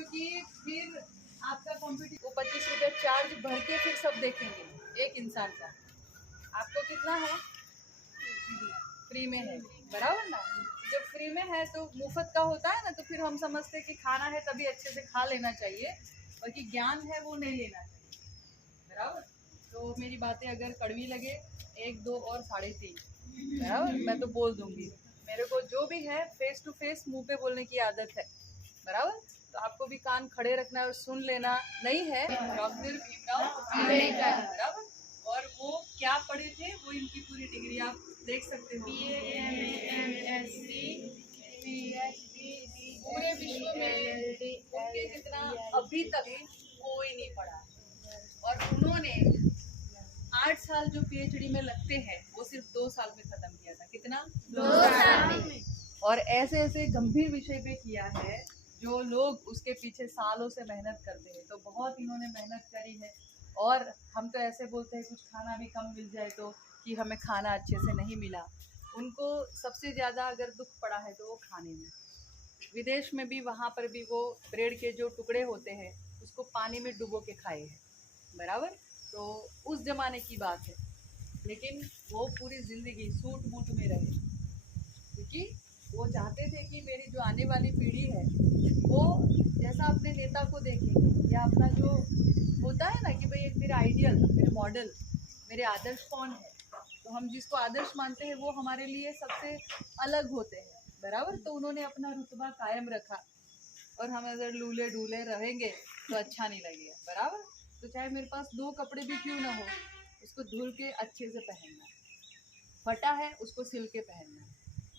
क्योंकि फिर आपका कॉम्पिटिशन वो 25 रुपये चार्ज भर के फिर सब देखेंगे एक इंसान का। आपको कितना है? फ्री में है, बराबर ना। जब फ्री में है तो मुफ्त का होता है ना, तो फिर हम समझते हैं कि खाना है तभी अच्छे से खा लेना चाहिए, बाकी ज्ञान है वो नहीं लेना चाहिए, बराबर। तो मेरी बातें अगर कड़वी लगे 1, 2 और 3.5, बराबर, मैं तो बोल दूंगी। मेरे को जो भी है फेस टू फेस मुंह पे बोलने की आदत है, बराबर। तो आपको भी कान खड़े रखना और सुन लेना नहीं है। डॉक्टर भीमराव अम्बेडकर, बराबर। और वो क्या पढ़े थे, वो इनकी पूरी डिग्री आप देख सकते हो। पूरे विश्व में उनके जितना अभी तक कोई नहीं पढ़ा। और उन्होंने 8 साल जो पीएचडी में लगते हैं वो सिर्फ 2 साल में खत्म किया था। कितना? 2 साल में। और ऐसे ऐसे गंभीर विषय पे किया है जो लोग उसके पीछे सालों से मेहनत करते हैं। तो बहुत इन्होंने मेहनत करी है। और हम तो ऐसे बोलते हैं कुछ खाना भी कम मिल जाए तो कि हमें खाना अच्छे से नहीं मिला। उनको सबसे ज़्यादा अगर दुख पड़ा है तो वो खाने में। विदेश में भी वहाँ पर भी वो ब्रेड के जो टुकड़े होते हैं उसको पानी में डुबो के खाए हैं, बराबर। तो उस जमाने की बात है, लेकिन वो पूरी ज़िंदगी सूट बूट में रहे, क्योंकि वो चाहते थे कि मेरी जो आने वाली पीढ़ी है वो जैसा अपने नेता को देखेंगे, या अपना जो होता है ना कि भाई एक मेरा आइडियल, मेरे मॉडल, मेरे आदर्श कौन है, तो हम जिसको आदर्श मानते हैं वो हमारे लिए सबसे अलग होते हैं, बराबर। तो उन्होंने अपना रुतबा कायम रखा। और हम अगर लूले डूले रहेंगे तो अच्छा नहीं लगेगा, बराबर। तो चाहे मेरे पास 2 कपड़े भी क्यों ना हो, उसको धुल के अच्छे से पहनना, फटा है उसको सिल के पहनना,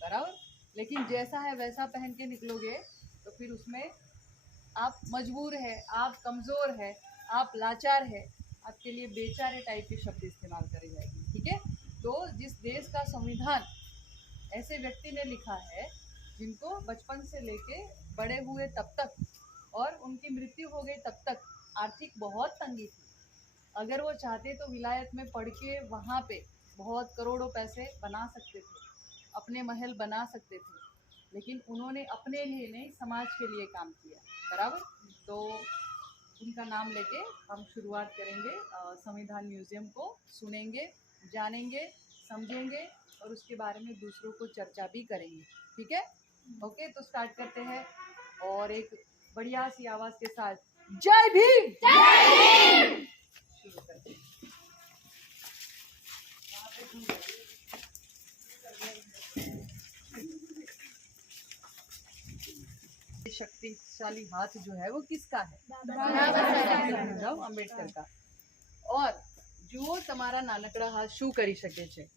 बराबर। लेकिन जैसा है वैसा पहन के निकलोगे तो फिर उसमें आप मजबूर है, आप कमज़ोर है, आप लाचार है, आपके लिए बेचारे टाइप के शब्द इस्तेमाल करे जाएंगे, ठीक है। तो जिस देश का संविधान ऐसे व्यक्ति ने लिखा है जिनको बचपन से लेके बड़े हुए तब तक और उनकी मृत्यु हो गई तब तक आर्थिक बहुत तंगी थी। अगर वो चाहते तो विलायत में पढ़ के वहाँ पे बहुत करोड़ों पैसे बना सकते थे, अपने महल बना सकते थे, लेकिन उन्होंने अपने लिए नहीं समाज के लिए काम किया, बराबर। तो उनका नाम लेके हम शुरुआत करेंगे संविधान म्यूजियम को, सुनेंगे, जानेंगे, समझेंगे और उसके बारे में दूसरों को चर्चा भी करेंगे, ठीक है। ओके, तो स्टार्ट करते हैं और एक बढ़िया सी आवाज के साथ जय भीम, जय भीम शुरू करते हैं। शक्तिशाली हाथ जो है वो किसका है? भीमराव अम्बेडकर का। और जो तुम्हारा नानकड़ा हाथ शू करी सके छे,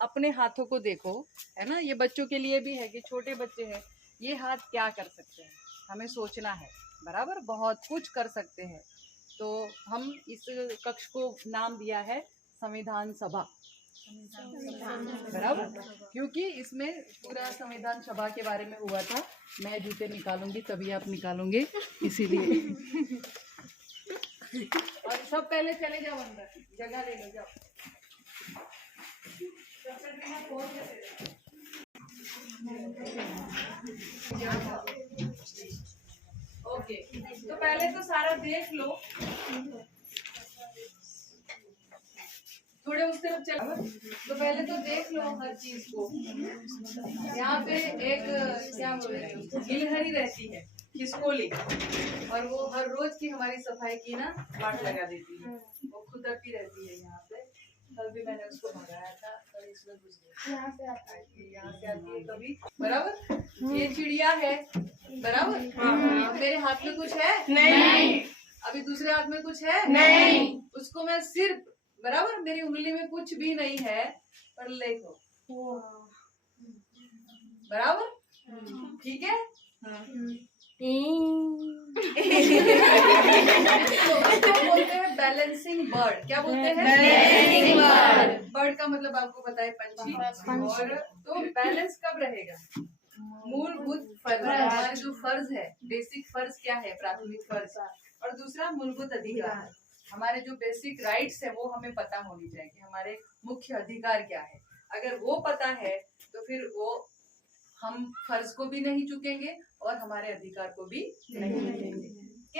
अपने हाथों को देखो, है ना। ये बच्चों के लिए भी है कि छोटे बच्चे हैं, ये हाथ क्या कर सकते हैं, हमें सोचना है, बराबर। बहुत कुछ कर सकते हैं। तो हम इस कक्ष को नाम दिया है संविधान सभा, बराबर, क्योंकि इसमें पूरा संविधान सभा के बारे में हुआ था। मैं जूते निकालूंगी तभी आप निकालोगे, इसीलिए। और सब पहले चले जाओ अंदर, जगह ले लो, जाओ। ओके, तो पहले तो सारा देख लो, थोड़े उस तरफ चलो। तो पहले तो देख लो हर चीज को। यहाँ पे एक क्या बोल रहे हैं, गिलहरी रहती है, खिसकोली, और वो हर रोज की हमारी सफाई की ना वाट लगा देती है। वो खुद अपी रहती है यहाँ पे। कल भी मैंने उसको भगाया था और इसमें घुस गई। यहाँ से आती है कभी, बराबर। ये चिड़िया है, बराबर। मेरे हाथ में कुछ है? नहीं। अभी दूसरे हाथ में कुछ है? नहीं। उसको मैं सिर्फ, बराबर, मेरी उंगली में कुछ भी नहीं है, पर देखो, बराबर, ठीक है। बोलते हैं बैलेंसिंग बर्ड। क्या बोलते हैं? Balancing bird. बर्ड का मतलब आपको पता है पंछी। और तो बैलेंस कब रहेगा? मूलभूत फर्ज, हमारा जो फर्ज है, बेसिक फर्ज क्या है? प्राथमिक फर्ज। और दूसरा मूलभूत अधिकार, हमारे जो बेसिक राइट्स है वो हमें पता होनी चाहिए कि हमारे मुख्य अधिकार क्या है। अगर वो पता है तो फिर वो हम फर्ज को भी नहीं चुकेंगे और हमारे अधिकार को भी नहीं चुकेंगे।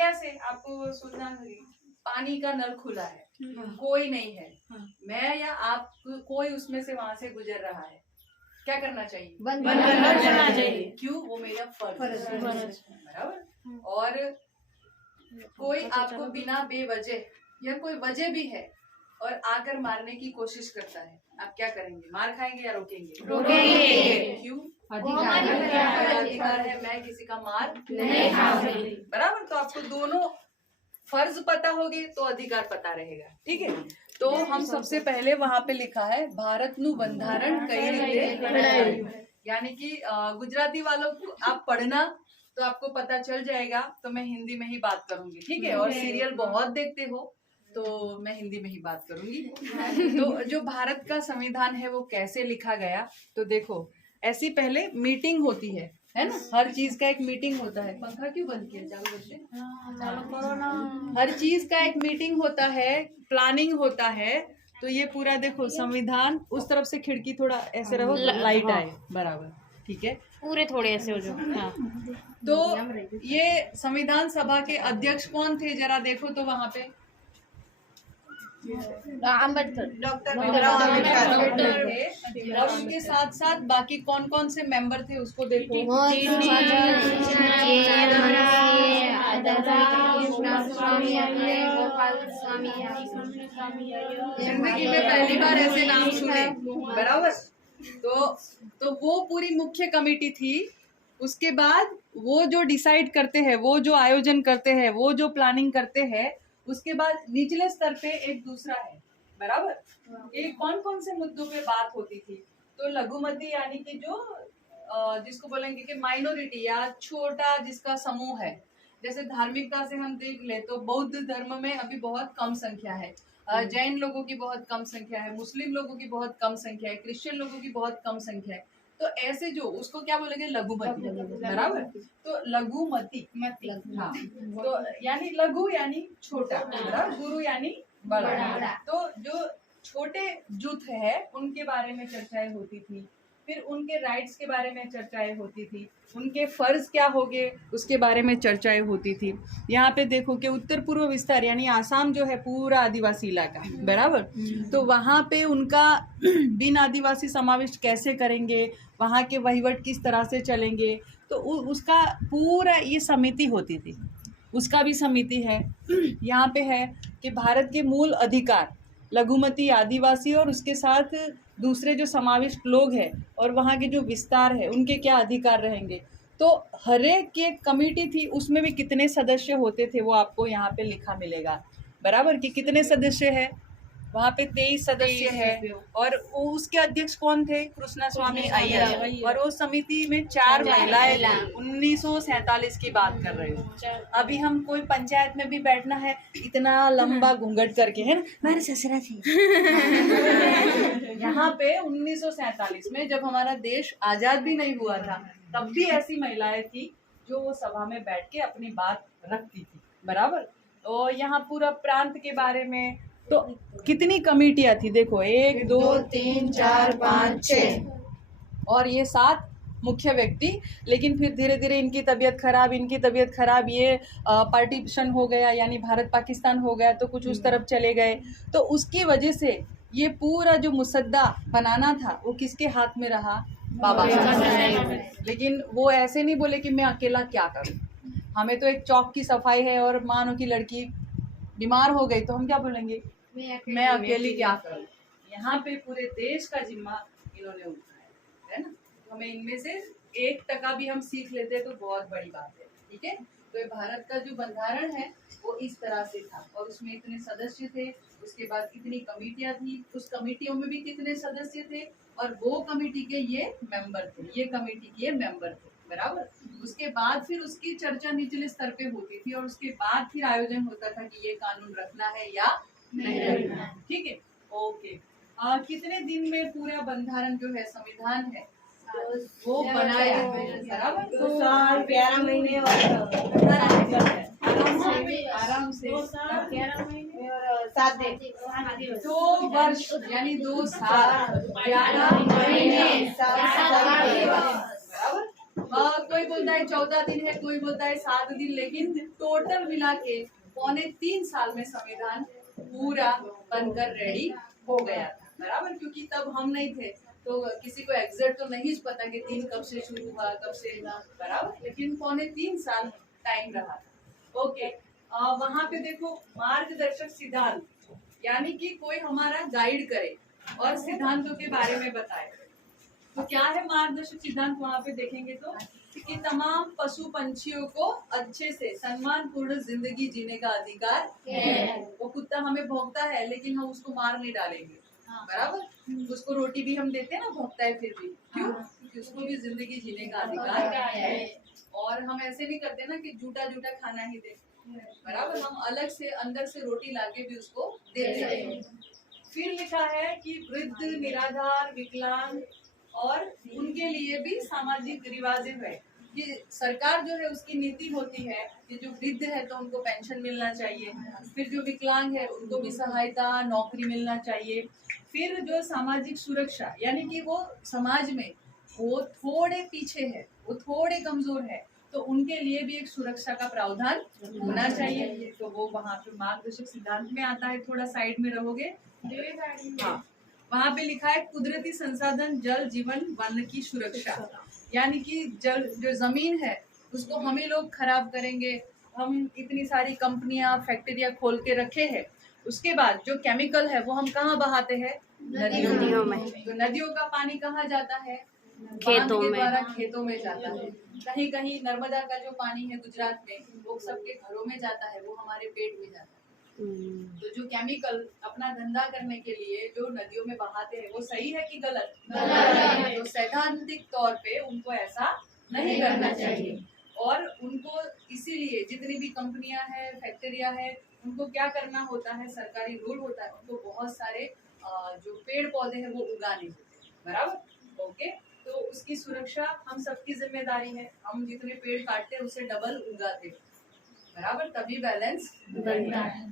कैसे आपको सुनना है, पानी का नल खुला है, कोई नहीं है, मैं या आप, कोई उसमें से वहां से गुजर रहा है, क्या करना चाहिए? बंद करना चाहिए। क्यों? वो मेरा फर्ज है, बराबर। और कोई आपको बिना बेवजह या कोई वजह भी है और आकर मारने की कोशिश करता है, आप क्या करेंगे? मार खाएंगे या रोकेंगे? रोकेंगे। क्यों? अधिकार है, मैं किसी का मार नहीं खाऊंगी, बराबर। तो आपको दोनों फर्ज पता होगे तो अधिकार पता रहेगा, ठीक है। तो हम सबसे पहले वहां पे लिखा है भारत नु बंधारण कई रीते, यानी कि गुजराती वालों को आप पढ़ना तो आपको पता चल जाएगा, तो मैं हिंदी में ही बात करूंगी, ठीक है। और सीरियल बहुत देखते हो तो मैं हिंदी में ही बात करूंगी। तो जो भारत का संविधान है वो कैसे लिखा गया, तो देखो ऐसी पहले मीटिंग होती है ना, हर चीज का एक मीटिंग होता है। पंखा क्यों बंद किया? चालू करते, चालू करो ना। हर चीज का एक मीटिंग होता है, प्लानिंग होता है। तो ये पूरा देखो संविधान, उस तरफ से खिड़की थोड़ा ऐसे रहो तो लाइट आए, बराबर, ठीक है। पूरे थोड़े ऐसे हो जो, हाँ। तो ये संविधान सभा के अध्यक्ष कौन थे, जरा देखो तो वहां पे अम्बेडकर, डॉक्टर अम्बेडकर थे। और उनके साथ साथ बाकी कौन कौन से मेंबर थे उसको देखो। जिंदगी में पहली बार ऐसे नाम सुने, बराबर। तो वो पूरी मुख्य कमेटी थी। उसके बाद वो जो डिसाइड करते हैं, वो जो आयोजन करते हैं, वो जो प्लानिंग करते हैं, उसके बाद निचले स्तर पे एक दूसरा है, बराबर। ये कौन कौन से मुद्दों पे बात होती थी, तो लघुमती यानी कि जो जिसको बोलेंगे कि माइनॉरिटी या छोटा जिसका समूह है। जैसे धार्मिकता से हम देख ले तो बौद्ध धर्म में अभी बहुत कम संख्या है, जैन लोगों की बहुत कम संख्या है, मुस्लिम लोगों की बहुत कम संख्या है, क्रिश्चियन लोगों की बहुत कम संख्या है। तो ऐसे जो उसको क्या बोलेंगे, लघुमती, बराबर। तो लघुमती, हाँ, तो यानी लघु यानी छोटा, बराबर, गुरु यानी बड़ा। तो जो छोटे जुट है उनके बारे में चर्चाएं होती थी, फिर उनके राइट्स के बारे में चर्चाएं होती थी, उनके फर्ज क्या होंगे उसके बारे में चर्चाएं होती थी। यहाँ पे देखो कि उत्तर पूर्व विस्तार यानी आसाम जो है पूरा आदिवासी इलाका, बराबर। तो वहाँ पे उनका बिन आदिवासी समाविष्ट कैसे करेंगे, वहाँ के वहीवट किस तरह से चलेंगे, तो उसका पूरा ये समिति होती थी, उसका भी समिति है। यहाँ पे है कि भारत के मूल अधिकार, लघुमती, आदिवासी और उसके साथ दूसरे जो समाविष्ट लोग हैं और वहाँ के जो विस्तार है उनके क्या अधिकार रहेंगे। तो हर एक की एक कमेटी थी, उसमें भी कितने सदस्य होते थे वो आपको यहाँ पे लिखा मिलेगा, बराबर। कि कितने सदस्य है, वहाँ पे 23 सदस्य है। और उसके अध्यक्ष कौन थे, कृष्णस्वामी अय्यर। और वो समिति में 4 महिलाएं, 1947 की बात कर रहे हो। अभी हम कोई पंचायत में भी बैठना है, इतना लंबा घूंघट करके, है ना, मेरे ससुरा थी। यहाँ पे 1947 में जब हमारा देश आजाद भी नहीं हुआ था, तब भी ऐसी महिलाएं थी जो वो सभा में बैठ के अपनी बात रखती थी, बराबर। और यहाँ पूरा प्रांत के बारे में तो कितनी कमेटियां थी, देखो 1 2 3 4 5 6 और ये 7 मुख्य व्यक्ति। लेकिन फिर धीरे धीरे इनकी तबीयत खराब, ये पार्टीशन हो गया, यानी भारत पाकिस्तान हो गया, तो कुछ उस तरफ चले गए। तो उसकी वजह से ये पूरा जो मुसद्दा बनाना था वो किसके हाथ में रहा, बाबा साहब। लेकिन वो ऐसे नहीं बोले कि मैं अकेला क्या करूं, हमें तो एक चौक की सफाई है और मानो की लड़की बीमार हो गई तो हम क्या बोलेंगे, मैं अकेली क्या करूं। यहाँ पे पूरे देश का जिम्मा इन्होंने उठाया, है ना। तो हमें इनमें से 1% भी हम सीख लेते तो बहुत बड़ी बात है, ठीक है। तो ये भारत का जो बंधारण है वो इस तरह से था, और उसमें इतने सदस्य थे, उसके बाद कितनी कमेटियां थी, उस कमेटियों में भी कितने सदस्य थे, और वो कमेटी के ये मेंबर थे, ये कमेटी के मेंबर थे, बराबर। उसके बाद फिर उसकी चर्चा निचले स्तर पे होती थी, और उसके बाद फिर आयोजन होता था कि ये कानून रखना है या नहीं रखना है, ठीक है, ओके। कितने दिन में पूरा बंधारण जो है, संविधान है, वो बनाया, बराबर। 2 साल 11 महीने आराम से 11 महीने और 7 दिन, 2 वर्ष यानी 2 साल 11 महीने 7 दिन, बराबर। कोई बोलता है 14 दिन है, कोई बोलता है 7 दिन, लेकिन टोटल मिला के 3.25 साल में संविधान पूरा बनकर रेडी हो गया था, बराबर। क्योंकि तब हम नहीं थे तो किसी को एग्जैक्ट तो नहीं पता कि दिन कब से शुरू हुआ, कब से, बराबर, लेकिन 3.25 साल टाइम रहा था। ओके, वहां पे देखो मार्गदर्शक सिद्धांत, यानी कि कोई हमारा गाइड करे और सिद्धांतों के बारे में बताए। तो क्या है मार्गदर्शक सिद्धांत, वहाँ पे देखेंगे तो कि तमाम पशु पंछियों को अच्छे से सम्मान पूर्ण जिंदगी जीने का अधिकार है। वो कुत्ता हमें भौंकता है लेकिन हम उसको मार नहीं डालेंगे, बराबर। उसको रोटी भी हम देते हैं ना, भौंकता है फिर भी, क्यों? क्योंकि उसको भी जिंदगी जीने का अधिकार है। और हम ऐसे नहीं करते ना कि झूठा झूठा खाना ही दे, बराबर। हम अलग से अंदर से रोटी लाके भी उसको देते हैं। फिर लिखा है कि वृद्ध, निराधार, विकलांग और उनके लिए भी सामाजिक रिवाजें है कि सरकार जो है उसकी नीति होती है कि जो वृद्ध है तो उनको पेंशन मिलना चाहिए, फिर जो विकलांग है उनको भी सहायता, नौकरी मिलना चाहिए। फिर जो सामाजिक सुरक्षा, यानी कि वो समाज में वो थोड़े पीछे है, वो थोड़े कमजोर है, तो उनके लिए भी एक सुरक्षा का प्रावधान होना चाहिए। तो वो वहाँ पे मार्गदर्शक सिद्धांत में आता है, थोड़ा साइड में रहोगे। हाँ, वहाँ पे लिखा है कुदरती संसाधन, जल, जीवन, वन की सुरक्षा, यानी कि जल, जो जमीन है उसको हम ही लोग खराब करेंगे। हम इतनी सारी कंपनियां, फैक्ट्रियां खोल के रखे हैं, उसके बाद जो केमिकल है वो हम कहाँ बहाते हैं? नदियों में। तो नदियों का पानी कहाँ जाता है? खेतों के द्वारा खेतों में जाता है। कहीं कहीं नर्मदा का जो पानी है गुजरात में, वो सबके घरों में जाता है, वो हमारे पेट में जाता है। तो जो केमिकल अपना धंधा करने के लिए जो नदियों में बहाते हैं, वो सही है कि गलत? गलत। तो सैद्धांतिक तौर पे उनको ऐसा नहीं करना चाहिए। और उनको इसीलिए जितनी भी कंपनियां हैं, फैक्ट्रियां हैं, उनको क्या करना होता है, सरकारी रूल होता है, उनको बहुत सारे जो पेड़ पौधे हैं वो उगाने होते हैं, बराबर। ओके, तो उसकी सुरक्षा हम सबकी जिम्मेदारी है। हम जितने पेड़ काटते हैं उससे डबल उगाते हैं, बराबर, तभी बैलेंस बनता है।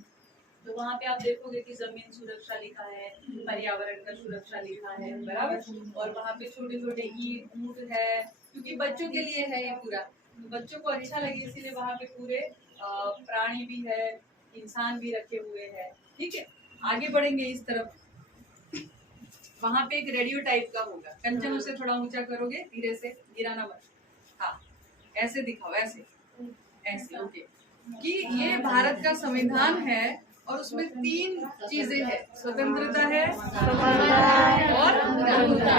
तो वहाँ पे आप देखोगे कि जमीन सुरक्षा लिखा है, पर्यावरण का सुरक्षा लिखा है, बराबर। और वहाँ पे छोटे छोटे ईंट, ऊंट है, क्योंकि बच्चों के लिए है ये पूरा, तो बच्चों को अच्छा लगे इसीलिए वहाँ पे पूरे प्राणी भी है, इंसान भी रखे हुए हैं। ठीक है, आगे बढ़ेंगे इस तरफ। वहाँ पे एक रेडियो टाइप का होगा, कंचन उसे थोड़ा ऊंचा करोगे, धीरे से, गिराना मत। हाँ, ऐसे दिखाओ, ऐसे ऐसे, ओके। कि ये भारत का संविधान है और उसमें 3 चीजें हैं, स्वतंत्रता है, और बंधुता।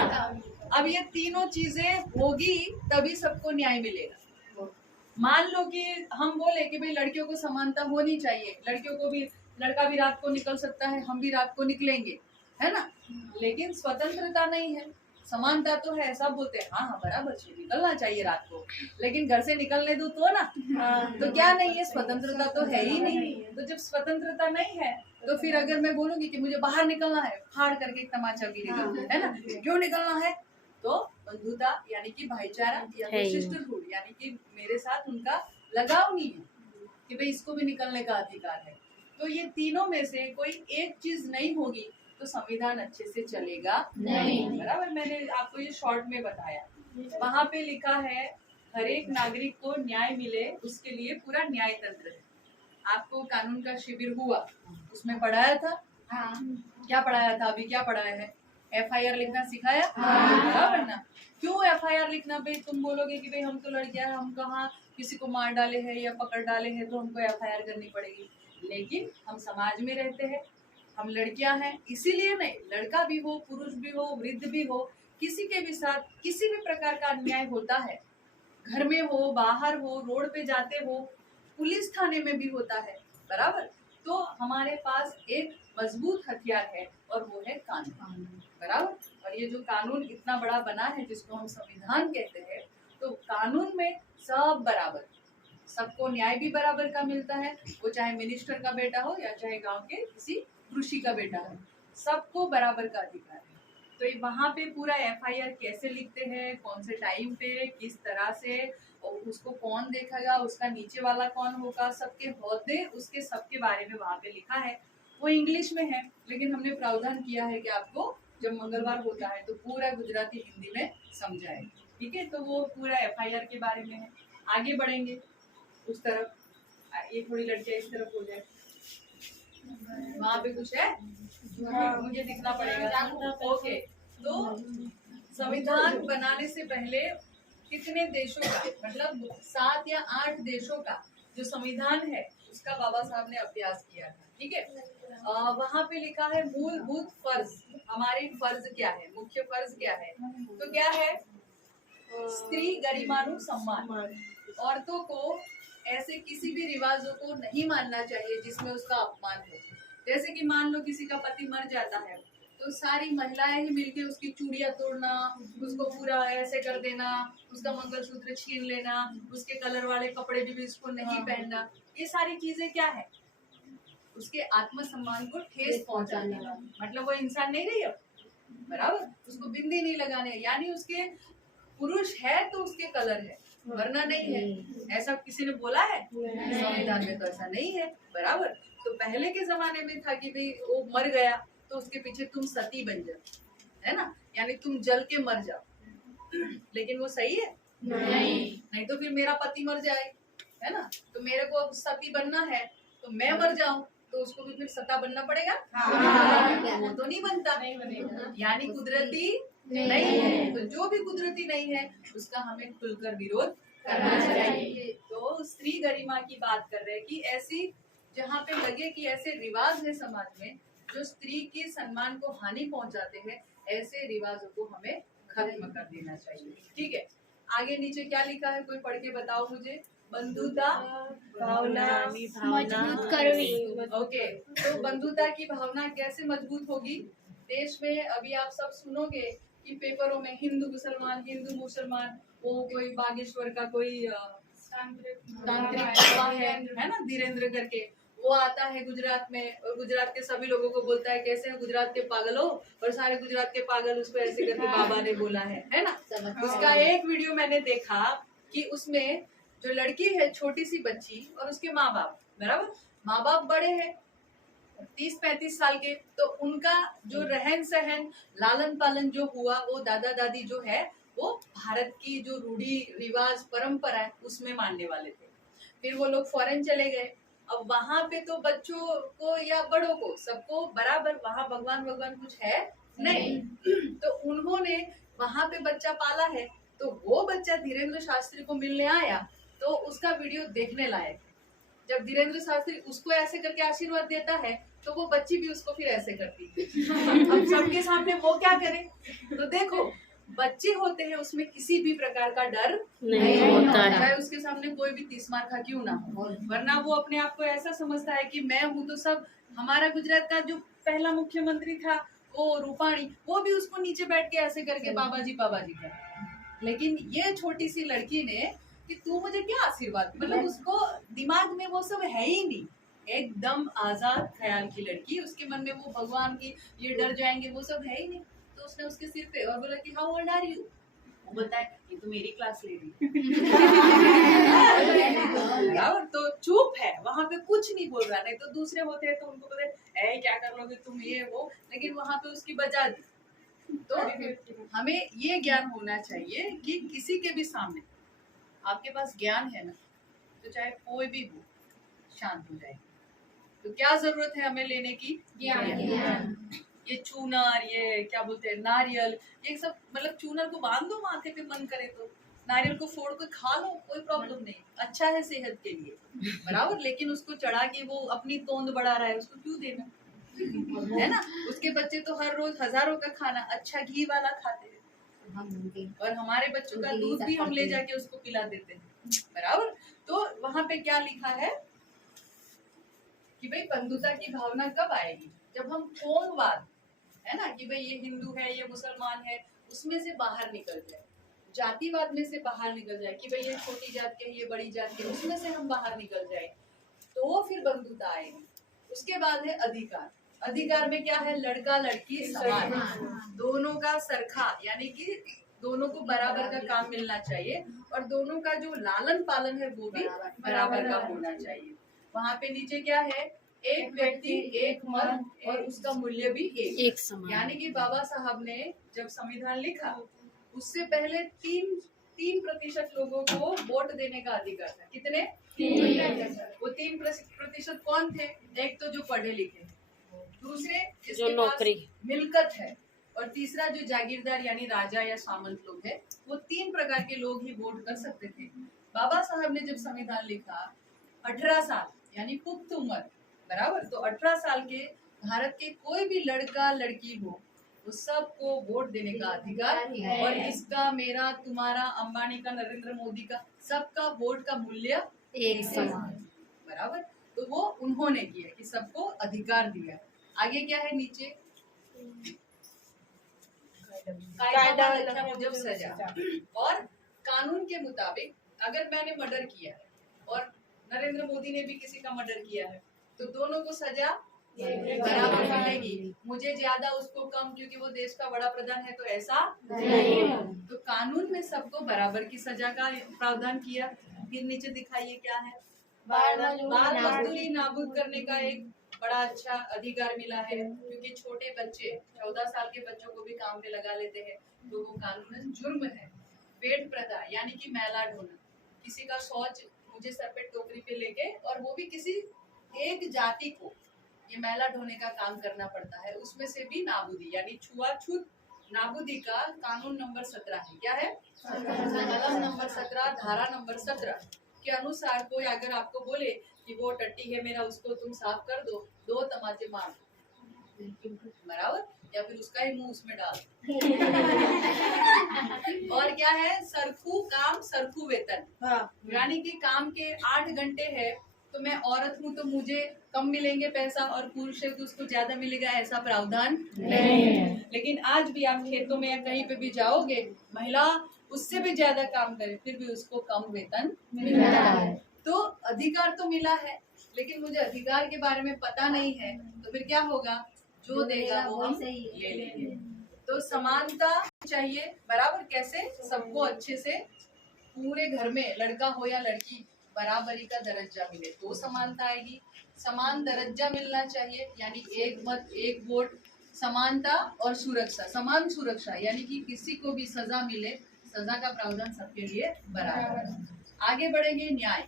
अब ये तीनों चीजें होगी तभी सबको न्याय मिलेगा। मान लो कि हम बोले कि भाई लड़कियों को समानता होनी चाहिए, लड़कियों को भी, लड़का भी रात को निकल सकता है, हम भी रात को निकलेंगे, है ना, लेकिन स्वतंत्रता नहीं है। समानता तो है, सब बोलते हैं हाँ हाँ बराबर से निकलना चाहिए रात को, लेकिन घर से निकलने दो तो ना। तो क्या नहीं है, स्वतंत्रता तो है ही नहीं। तो जब स्वतंत्रता नहीं है तो फिर अगर मैं बोलूंगी कि मुझे बाहर निकलना है, फाड़ करके एक तमाचा गिरेगा, है ना। क्यों निकलना है? तो बंधुता यानी कि भाईचारा या फिर सिस्टरहुड, यानी कि मेरे साथ उनका लगाव नहीं है कि भाई इसको भी निकलने का अधिकार है। तो ये तीनों में से कोई एक चीज नहीं होगी तो संविधान अच्छे से चलेगा नहीं, बराबर। मैंने आपको ये शॉर्ट में बताया। वहाँ पे लिखा है हर एक नागरिक को न्याय मिले, उसके लिए पूरा न्याय तंत्र है। आपको कानून का शिविर हुआ, उसमें पढ़ाया था। हाँ। क्या पढ़ाया था? अभी क्या पढ़ाया है? FIR लिखना सिखाया, बराबर ना। क्यों FIR लिखना? भाई तुम बोलोगे कि भाई हम तो लड़कियां, हम कहाँ किसी को मार डाले हैं या पकड़ डाले हैं तो हमको FIR करनी पड़ेगी, लेकिन हम समाज में रहते हैं, हम लड़कियां हैं, इसीलिए नहीं, लड़का भी हो, पुरुष भी हो, वृद्ध भी हो, किसी के भी साथ किसी भी प्रकार का अन्याय होता है, घर में हो, बाहर हो, रोड पे जाते हो, पुलिस थाने में भी होता है, बराबर। तो हमारे पास एक मजबूत हथियार है और वो है कानून, बराबर। और ये जो कानून इतना बड़ा बना है जिसको हम संविधान कहते हैं, तो कानून में सब बराबर, सबको न्याय भी बराबर का मिलता है, वो चाहे मिनिस्टर का बेटा हो या चाहे गांव के किसी कृषि का बेटा हो, सबको बराबर का अधिकार है। तो ये वहाँ पे पूरा FIR कैसे लिखते हैं, कौन से टाइम पे, किस तरह से, और उसको कौन देखेगा, उसका नीचे वाला कौन होगा, सबके होद्दे, उसके सबके बारे में वहाँ पे लिखा है। वो इंग्लिश में है, लेकिन हमने प्रावधान किया है कि आपको जब मंगलवार होता है तो पूरा गुजराती हिंदी में समझाए, ठीक है, तो वो पूरा FIR के बारे में है। आगे बढ़ेंगे उस तरफ, ये थोड़ी लड़कियां इस तरफ हो जाए, वहाँ पे कुछ है मुझे दिखना पड़ेगा। ओके, तो संविधान बनाने से पहले कितने देशों का, मतलब 7 या 8 देशों का जो संविधान है उसका बाबा साहब ने अभ्यास किया था। ठीक है, वहाँ पे लिखा है मूलभूत फर्ज, हमारे फर्ज क्या है, मुख्य फर्ज क्या है, तो क्या है, स्त्री गरिमानु सम्मान, औरतों को ऐसे किसी भी रिवाजों को नहीं मानना चाहिए जिसमें उसका अपमान हो। जैसे कि मान लो किसी का पति मर जाता है तो सारी महिलाएं ही मिलके उसकी चूड़ियां तोड़ना, उसको पूरा ऐसे कर देना, उसका मंगलसूत्र छीन लेना, उसके कलर वाले कपड़े भी उसको नहीं पहनना, ये सारी चीजें क्या है, उसके आत्मसम्मान को ठेस पहुंचाने वाला, मतलब वो इंसान नहीं रही अब, बराबर, उसको बिंदी नहीं लगाने, यानी उसके पुरुष है तो उसके कलर है वरना नहीं है, ऐसा किसी ने बोला है संविधान में, तो ऐसा नहीं है, बराबर। तो पहले के जमाने में था कि भाई वो मर गया तो उसके पीछे तुम सती बन जाओ, है ना, यानी तुम जल के मर जाओ, लेकिन वो सही है नहीं तो फिर मेरा पति मर जाए, है ना, तो मेरे को अब सती बनना है तो मैं मर जाऊं तो उसको भी फिर सता बनना पड़ेगा, वो तो नहीं बनता, यानी कुदरती नहीं है, तो जो भी कुदरती नहीं है उसका हमें खुलकर विरोध करना चाहिए। तो स्त्री गरिमा की बात कर रहे हैं कि ऐसी जहाँ पे लगे कि ऐसे रिवाज है समाज में जो स्त्री के सम्मान को हानि पहुंचाते हैं, ऐसे रिवाजों को हमें खत्म कर देना चाहिए। ठीक है, आगे नीचे क्या लिखा है, कोई पढ़ के बताओ मुझे। बंधुता भावना मजबूत करवी। ओके, तो बंधुता की भावना कैसे मजबूत होगी। देश में अभी आप सब सुनोगे कि पेपरों में हिंदू मुसलमान, वो कोई बागेश्वर का कोई तांत्रिक बाबा है ना, धीरेन्द्र करके, वो आता है गुजरात में और गुजरात के सभी लोगों को बोलता है कैसे है गुजरात के पागल हो, और सारे गुजरात के पागल उसको ऐसे करके बाबा ने बोला है ना। उसका एक वीडियो मैंने देखा कि उसमें जो लड़की है छोटी सी बच्ची और उसके माँ बाप, बराबर, माँ बाप बड़े हैं 30-35 साल के, तो उनका जो रहन सहन लालन पालन जो हुआ वो दादा दादी जो है वो भारत की जो रूढ़ी रिवाज परंपरा है उसमें मानने वाले थे। फिर वो लोग फॉरेन चले गए, अब वहां पे तो बच्चों को या बड़ों को सबको बराबर, वहां भगवान कुछ है नहीं, तो उन्होंने वहां पे बच्चा पाला है, तो वो बच्चा धीरेन्द्र शास्त्री को मिलने आया तो उसका वीडियो देखने लायक। जब धीरेन्द्र शास्त्री उसको ऐसे करके आशीर्वाद देता है तो वो बच्ची भी उसको फिर ऐसे करती है। अब सबके सामने वो क्या करे, तो देखो बच्चे होते हैं उसमें किसी भी प्रकार का डर नहीं होता है, चाहे उसके सामने कोई भी 30 मार खा क्यों ना हो, वरना वो अपने आप को ऐसा समझता है कि मैं हूँ तो सब। हमारा गुजरात का जो पहला मुख्यमंत्री था वो रूपाणी, वो भी उसको नीचे बैठ के ऐसे करके बाबा जी कर, लेकिन ये छोटी सी लड़की ने कि तू मुझे क्या आशीर्वाद, मतलब उसको दिमाग में वो सब है ही नहीं, एकदम आजाद ख्याल की लड़की, उसके मन में वो भगवान की ये डर जाएंगे वो सब है ही नहीं। तो उसने उसके सिर पे और बोला कि हाउ ओल्ड आर यू, वो बताए ये तो मेरी क्लास ले रही और तो चुप है, वहां पे कुछ नहीं बोल रहा, नहीं तो दूसरे होते हैं तो उनको पता है क्या कर लोगे तुम ये वो, लेकिन वहां पे उसकी बजा दी। तो हमें ये ज्ञान होना चाहिए कि किसी के भी सामने आपके पास ज्ञान है ना, तो चाहे कोई भी हो शांत हो जाएगी। तो क्या जरूरत है हमें लेने की, ज्ञान। ये चूनर, ये क्या बोलते हैं नारियल, ये सब, मतलब चूनर को बांध दो माथे पे मन करे तो, नारियल को फोड़ के खा लो कोई प्रॉब्लम नहीं, अच्छा है सेहत के लिए, बराबर, लेकिन उसको चढ़ा के वो अपनी तोंद बढ़ा रहा है, उसको क्यों देना, है ना। उसके बच्चे तो हर रोज हजारों का खाना अच्छा घी वाला खाते हैं, और हमारे बच्चों का दूध भी हम ले जाके उसको पिला देते हैं, बराबर। तो वहां पे क्या लिखा है कि भाई बंधुता की भावना कब आएगी, जब हम कौमवाद, है ना, कि भाई ये हिंदू है ये मुसलमान है, उसमें से बाहर निकल जाए, जातिवाद में से बाहर निकल जाए कि भाई ये छोटी जात के ये बड़ी जात के, उसमें से हम बाहर निकल जाए तो फिर बंधुता आएगी। उसके बाद है अधिकार। अधिकार में क्या है, लड़का लड़की समान, दोनों का सरखा, यानी कि दोनों को बराबर का काम मिलना चाहिए, और दोनों का जो लालन पालन है वो भी बराबर का होना चाहिए। वहाँ पे नीचे क्या है, एक व्यक्ति एक मन और उसका मूल्य भी एक समान, यानी कि बाबा साहब ने जब संविधान लिखा उससे पहले 3% लोगों को वोट देने का अधिकार था। कितने? 3%। वो 3% कौन थे? एक तो जो पढ़े लिखे, दूसरे जो जिसके नौकरी, पास मिल्कत है, और तीसरा जो जागीरदार यानी राजा या सामंत लोग हैं। वो 3 प्रकार के लोग ही वोट कर सकते थे। बाबा साहब ने जब संविधान लिखा 18 साल यानी पुख्त उम्र, बराबर, तो 18 साल के भारत के कोई भी लड़का लड़की हो, वो सबको वोट देने का अधिकार है। और इसका, मेरा, तुम्हारा, अंबानी का, नरेंद्र मोदी का, सबका वोट का मूल्य एक समान। बराबर। तो वो उन्होंने किया कि सबको अधिकार दिया। आगे क्या है नीचे? कायदा व्याख्या मुजब सजा। और कानून के मुताबिक अगर मैंने मर्डर किया है और नरेंद्र मोदी ने भी किसी का मर्डर किया है, तो दोनों को सजा बराबर मिलेगी। मुझे ज्यादा, उसको कम, क्योंकि वो देश का बड़ा प्रधान है, तो ऐसा नहीं। तो कानून में सबको बराबर की सजा का प्रावधान किया। फिर नीचे दिखाइए क्या है? बाल मजदूरी नाबूद करने का एक बड़ा अच्छा अधिकार मिला है, क्योंकि छोटे बच्चे 14 साल के बच्चों को भी काम पे लगा लेते हैं, तो वो कानूनन जुर्म है। पेट प्रथा यानी कि मैला ढोना, किसी का शौच मुझे सर पे टोकरी पे लेके, और वो भी किसी एक जाति को ये मैला ढोने का काम करना पड़ता है, उसमें से भी नाबूदी यानी छुआछूत नाबूदी का कानून नंबर 17 है। क्या है? कलम नंबर 17, धारा नंबर 17 के अनुसार कोई अगर आपको बोले कि वो टट्टी है मेरा, उसको तुम साफ कर दो, 2 तमाचे मार दो, बराबर, या फिर उसका ही मुंह उसमें डाल। और क्या है? सरखू काम सरखू वेतन, यानी कि काम के 8 घंटे है, तो मैं औरत हूँ तो मुझे कम मिलेंगे पैसा, और पुरुष है तो उसको ज्यादा मिलेगा, ऐसा प्रावधान नहीं है। लेकिन आज भी आप खेतों में या कहीं पे भी जाओगे, महिला उससे भी ज्यादा काम करे, फिर भी उसको कम वेतन मिलता है। तो अधिकार तो मिला है, लेकिन मुझे अधिकार के बारे में पता नहीं है, तो फिर क्या होगा? जो देगा वो हम ले लेंगे। तो समानता चाहिए, बराबर। कैसे? सबको अच्छे से, पूरे घर में लड़का हो या लड़की, बराबरी का दर्जा मिले तो समानता आएगी। समान दर्जा मिलना चाहिए, यानी एक मत एक वोट, समानता और सुरक्षा। समान सुरक्षा यानी कि किसी को भी सजा मिले, सजा का प्रावधान सबके लिए बराबर। आगे बढ़ेंगे, न्याय।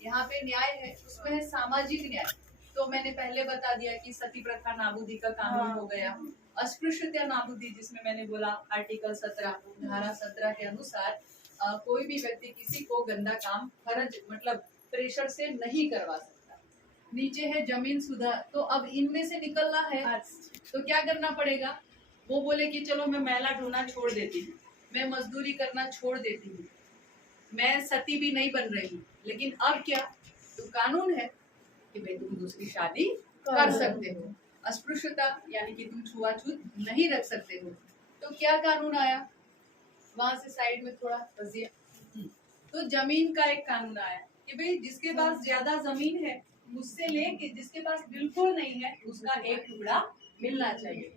यहाँ पे न्याय है, उसमें है सामाजिक न्याय। तो मैंने पहले बता दिया कि सती प्रथा नाबूदी का कानून हो गया। अस्पृश्यता नाबूदी, जिसमें मैंने बोला आर्टिकल 17 धारा 17 के अनुसार कोई भी व्यक्ति किसी को गंदा काम फर्ज मतलब प्रेशर से नहीं करवा सकता। नीचे है जमीन सुधार। तो अब इनमें से निकलना है तो क्या करना पड़ेगा? वो बोले कि चलो मैं मैला ढोना छोड़ देती हूँ, मैं मजदूरी करना छोड़ देती हूँ, मैं सती भी नहीं बन रही हूँ, लेकिन अब क्या? तो कानून है कि भाई तुम दूसरी शादी कर सकते हो। अस्पृश्यता यानी कि तुम छुआछूत नहीं रख सकते हो। तो क्या कानून आया? वहां से साइड में थोड़ा फंसिए। तो जमीन का एक कानून आया कि भाई जिसके पास ज्यादा जमीन है उससे लेके जिसके पास बिल्कुल नहीं है उसका एक टुकड़ा मिलना चाहिए।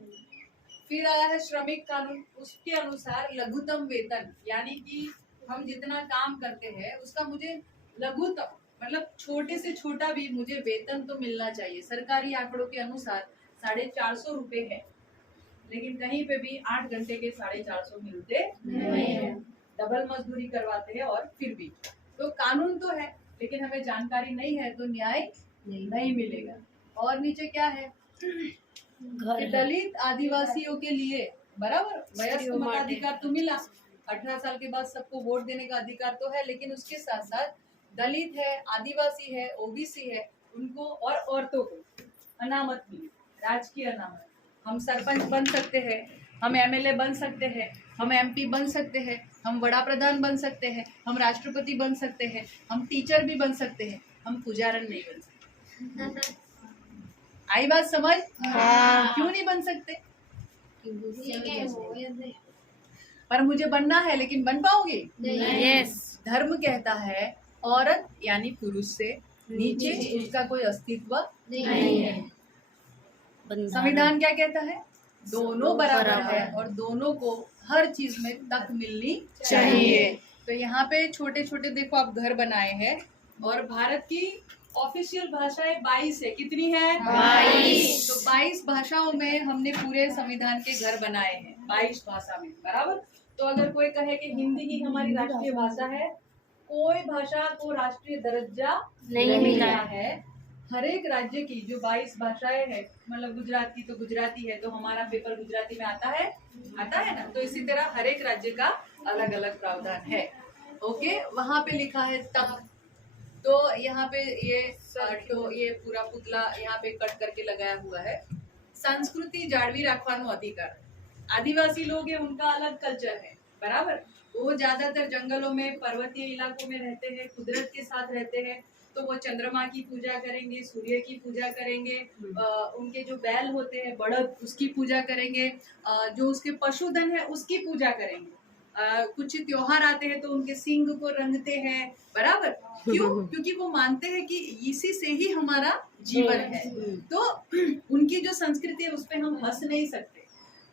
फिर आया है श्रमिक कानून। उसके अनुसार लघुतम वेतन यानी कि हम जितना काम करते हैं उसका मुझे लघुतम मतलब छोटे से छोटा भी मुझे वेतन तो मिलना चाहिए। सरकारी आंकड़ों के अनुसार 450 रुपए है, लेकिन कहीं पे भी 8 घंटे के 450 मिलते नहीं है, डबल मजदूरी करवाते हैं। और फिर भी तो कानून तो है लेकिन हमें जानकारी नहीं है तो न्याय नहीं मिलेगा। और नीचे क्या है कि दलित आदिवासियों के लिए बराबर वयस्क मताधिकार तो मिला, 18 साल के बाद सबको वोट देने का अधिकार तो है, लेकिन उसके साथ साथ दलित है, आदिवासी है, ओबीसी है, उनको और औरतों को अनामत मिली, राजकीय अनामत। हम सरपंच बन सकते हैं, हम एमएलए बन सकते हैं, हम एमपी बन सकते हैं, हम बड़ा प्रधान बन सकते हैं, हम राष्ट्रपति बन सकते हैं, हम टीचर भी बन सकते हैं, हम पुजारन नहीं बन सकते। आई बात समझ? क्यों नहीं बन सकते? पर मुझे बनना है, लेकिन बन पाओगे? यस। धर्म कहता है औरत यानी पुरुष से नीचे उसका कोई अस्तित्व नहीं है। संविधान क्या कहता है? दोनों बराबर है और दोनों को हर चीज में तक मिलनी चाहिए। तो यहाँ पे छोटे छोटे देखो आप घर बनाए हैं और भारत की ऑफिशियल भाषाएं 22 है। कितनी है? 22। तो 22 भाषाओं में हमने पूरे संविधान के घर बनाए हैं, 22 भाषा में, बराबर। तो अगर कोई कहे कि हिंदी ही हमारी राष्ट्रीय भाषा है, कोई भाषा को राष्ट्रीय दर्जा नहीं मिला है। हर एक राज्य की जो 22 भाषाएं हैं, मतलब गुजरात की तो गुजराती है, तो हमारा पेपर गुजराती में आता है ना। तो इसी तरह हर एक राज्य का अलग अलग प्रावधान है। ओके, वहां पे लिखा है तक। तो यहाँ पे ये पूरा पुतला यहाँ पे कट करके लगाया हुआ है। संस्कृति जाळवी राखવાનો अधिकार। आदिवासी लोग हैं, उनका अलग कल्चर है, बराबर। वो ज्यादातर जंगलों में, पर्वतीय इलाकों में रहते हैं, कुदरत के साथ रहते हैं। तो वो चंद्रमा की पूजा करेंगे, सूर्य की पूजा करेंगे, उनके जो बैल होते हैं बड़द, उसकी पूजा करेंगे, जो उसके पशुधन है उसकी पूजा करेंगे। कुछ त्योहार आते हैं तो उनके सींग को रंगते हैं, बराबर। क्यों? क्योंकि वो मानते हैं कि इसी से ही हमारा जीवन है। तो उनकी जो संस्कृति है उस पे हम हंस नहीं सकते,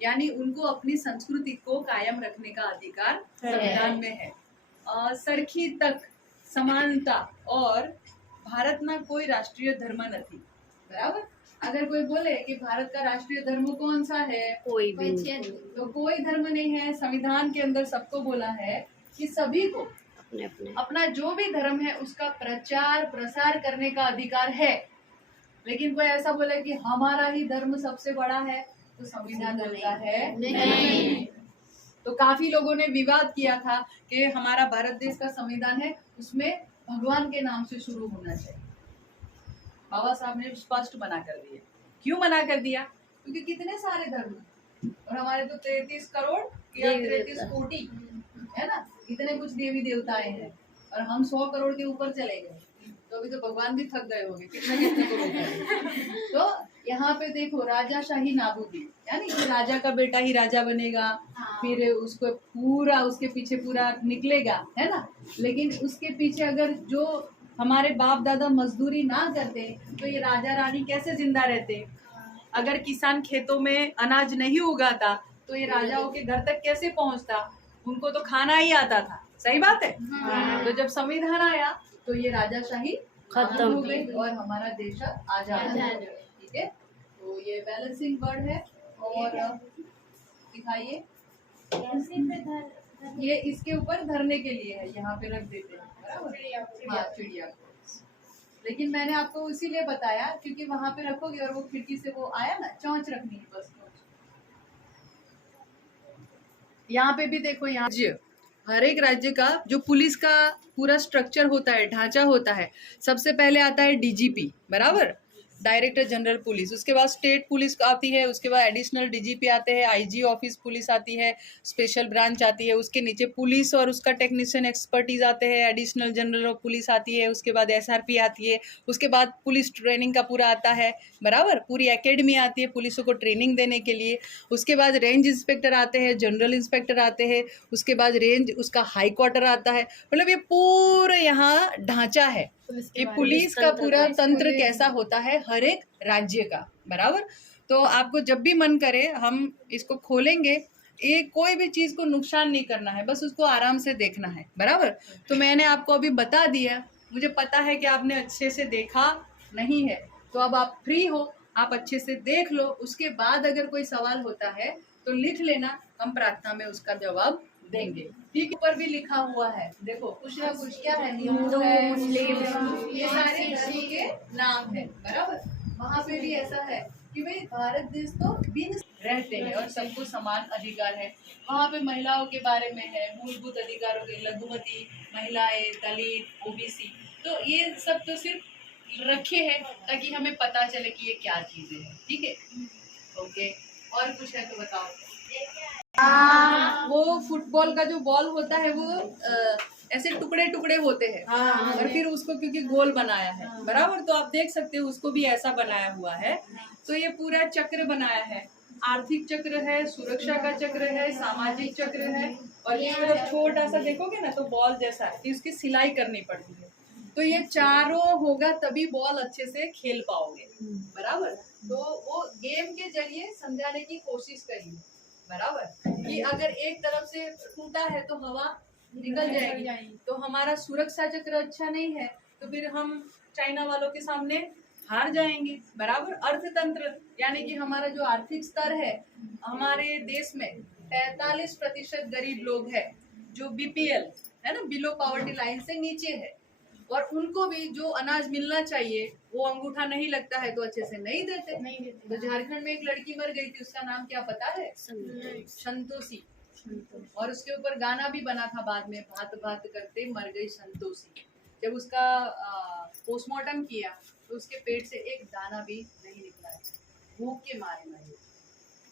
यानी उनको अपनी संस्कृति को कायम रखने का अधिकार संविधान में है। सरखी तक समानता और भारतना कोई राष्ट्रीय धर्म नहीं, बराबर। अगर कोई बोले कि भारत का राष्ट्रीय धर्म कौन सा है, कोई भी तो कोई धर्म नहीं है। संविधान के अंदर सबको बोला है कि सभी को अपने अपने अपना जो भी धर्म है उसका प्रचार प्रसार करने का अधिकार है। लेकिन कोई ऐसा बोले कि हमारा ही धर्म सबसे बड़ा है, तो संविधान बोलता है नहीं। तो काफी लोगों ने विवाद किया था कि हमारा भारत देश का संविधान है, उसमें भगवान के नाम से शुरू होना चाहिए। बाबा साहब ने स्पष्ट मना कर दिया। क्यों मना कर दिया? क्योंकि कितने सारे धर्म और हमारे तो 33 करोड़ या 33 कोटि है ना, इतने कुछ देवी देवताएं हैं, और हम 100 करोड़ के ऊपर चले गए। तो अभी तो भगवान भी थक गए होंगे, कितने को रोका। तो यहाँ पे देखो, राजाशाही नाबूदी, यानी कि राजा का बेटा ही राजा बनेगा, फिर उसको पूरा उसके पीछे पूरा निकलेगा, है ना। लेकिन उसके पीछे अगर जो हमारे बाप दादा मजदूरी ना करते तो ये राजा रानी कैसे जिंदा रहते? अगर किसान खेतों में अनाज नहीं उगाता तो ये राजाओं के घर तक कैसे पहुंचता? उनको तो खाना ही आता था, सही बात है। तो जब संविधान आया तो ये राजाशाही खत्म हो गई और हमारा देश आजाद हो गया। ठीक है, तो ये बैलेंसिंग वर्ड है। और दिखाइए, ये इसके ऊपर धरने के लिए है, यहाँ पे रख देते हैं, बराबर। हाँ, चिड़िया को। लेकिन मैंने आपको इसीलिए बताया क्योंकि वहां पे रखोगे और वो खिड़की से वो आया ना, चोंच रखनी है बस। यहाँ पे भी देखो, यहाँ हर एक राज्य का जो पुलिस का पूरा स्ट्रक्चर होता है, ढांचा होता है। सबसे पहले आता है डीजीपी, बराबर, डायरेक्टर जनरल पुलिस। उसके बाद स्टेट पुलिस आती है, उसके बाद एडिशनल डीजीपी आते हैं, आईजी ऑफिस पुलिस आती है, स्पेशल ब्रांच आती है, उसके नीचे पुलिस और उसका टेक्नीशियन एक्सपर्टीज आते हैं, एडिशनल जनरल ऑफ पुलिस आती है, उसके बाद एसआरपी आती है, उसके बाद पुलिस ट्रेनिंग का पूरा आता है, बराबर। पूरी एकेडमी आती है पुलिसों को ट्रेनिंग देने के लिए। उसके बाद रेंज इंस्पेक्टर आते हैं, जनरल इंस्पेक्टर आते हैं, उसके बाद रेंज उसका हाई क्वार्टर आता है। मतलब ये पूरा यहाँ ढांचा है कि पुलिस का पूरा तंत्र कैसा होता है हर एक राज्य का, बराबर। तो आपको जब भी मन करे हम इसको खोलेंगे, ये कोई भी चीज को नुकसान नहीं करना है, बस उसको आराम से देखना है, बराबर। तो मैंने आपको अभी बता दिया, मुझे पता है कि आपने अच्छे से देखा नहीं है, तो अब आप फ्री हो, आप अच्छे से देख लो। उसके बाद अगर कोई सवाल होता है तो लिख लेना, हम प्रार्थना में उसका जवाब देंगे। ठीक, ऊपर भी लिखा हुआ है, देखो कुछ ना कुछ क्या है, हिंदू है, मुस्लिम, ये सारे धर्म के नाम है, बराबर। वहाँ पे भी ऐसा है कि भाई भारत देश तो भिन्न रहते हैं और सबको समान अधिकार है। वहाँ पे महिलाओं के बारे में है, मूलभूत अधिकारों के, लघुमती महिलाएं, दलित, ओबीसी, तो ये सब तो सिर्फ रखे हैं ताकि हमें पता चले कि ये क्या चीजें हैं। ठीक है, ओके। और कुछ है तो बताओ। वो फुटबॉल का जो बॉल होता है वो ऐसे टुकड़े टुकड़े होते हैं, और फिर उसको क्योंकि गोल बनाया है, बराबर, तो आप देख सकते हो उसको भी ऐसा बनाया हुआ है। तो ये पूरा चक्र बनाया है, आर्थिक चक्र है, सुरक्षा का चक्र है, सामाजिक चक्र है, और ये जब छोटा सा देखोगे ना तो बॉल जैसा है, इसकी सिलाई करनी पड़ती है। तो ये चारों होगा तभी बॉल अच्छे से खेल पाओगे, बराबर। तो वो गेम के जरिए समझाने की कोशिश करिए, बराबर, कि अगर एक तरफ से टूटा है तो हवा निकल जाएगी। तो हमारा सुरक्षा चक्र अच्छा नहीं है तो फिर हम चाइना वालों के सामने हार जाएंगे, बराबर। अर्थतंत्र यानी कि हमारा जो आर्थिक स्तर है हमारे देश में 43% गरीब लोग हैं जो बीपीएल है ना, बिलो पॉवर्टी लाइन से नीचे है, और उनको भी जो अनाज मिलना चाहिए वो अंगूठा नहीं लगता है तो अच्छे से नहीं देते। तो झारखंड में एक लड़की मर गई थी, उसका नाम क्या पता है? संतोषी। और उसके ऊपर गाना भी बना था बाद में, भात भात करते मर गई संतोषी। जब उसका पोस्टमार्टम किया तो उसके पेट से एक दाना भी नहीं निकला है, भूख के मारे मरी।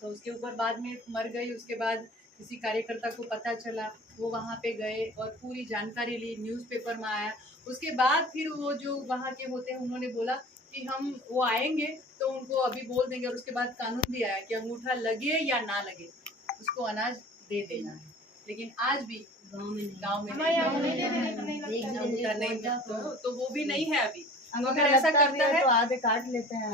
तो उसके ऊपर बाद में मर गई। उसके बाद किसी कार्यकर्ता को पता चला, वो वहाँ पे गए और पूरी जानकारी ली, न्यूज़पेपर में आया। उसके बाद फिर वो जो वहाँ के होते हैं उन्होंने बोला कि हम वो आएंगे तो उनको अभी बोल देंगे, और उसके बाद कानून भी आया कि अंगूठा लगे या ना लगे उसको अनाज दे देना है। लेकिन आज भी गाँव में अंगूठा नहीं, तो वो भी नहीं है अभी। अगर ऐसा करता है तो आधे काट लेते हैं।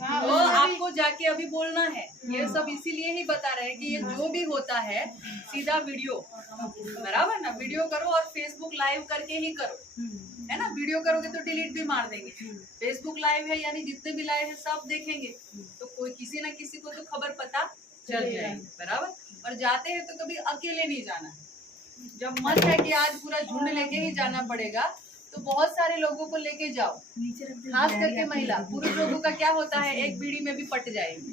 हाँ, तो आपको जाके अभी बोलना है। ये सब इसीलिए ही बता रहे हैं कि ये जो भी होता है सीधा वीडियो, बराबर ना, वीडियो करो और फेसबुक लाइव करके ही करो, है ना। वीडियो करोगे तो डिलीट भी मार देंगे। फेसबुक लाइव है यानी जितने भी लाइव है सब देखेंगे, तो कोई किसी ना किसी को तो खबर पता चल जाएगी, बराबर। और जाते हैं तो कभी अकेले नहीं जाना है। जब मन है कि आज पूरा झुंड लेके ही जाना पड़ेगा तो बहुत सारे लोगों को लेके जाओ, खास करके महिला। पुरुष लोगों का क्या होता है, एक बीड़ी में भी पट जाएगी,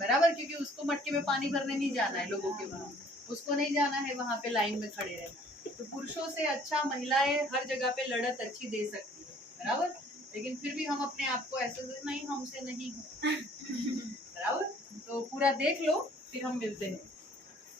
बराबर, क्योंकि उसको मटके में पानी भरने नहीं जाना है लोगों के वहाँ, उसको नहीं जाना है वहाँ पे लाइन में खड़े रहना। तो पुरुषों से अच्छा महिलाएं हर जगह पे लड़त अच्छी दे सकती है, बराबर। लेकिन फिर भी हम अपने आप को ऐसे नहीं, हमसे नहीं हो, बराबर। तो पूरा देख लो, फिर हम मिलते हैं।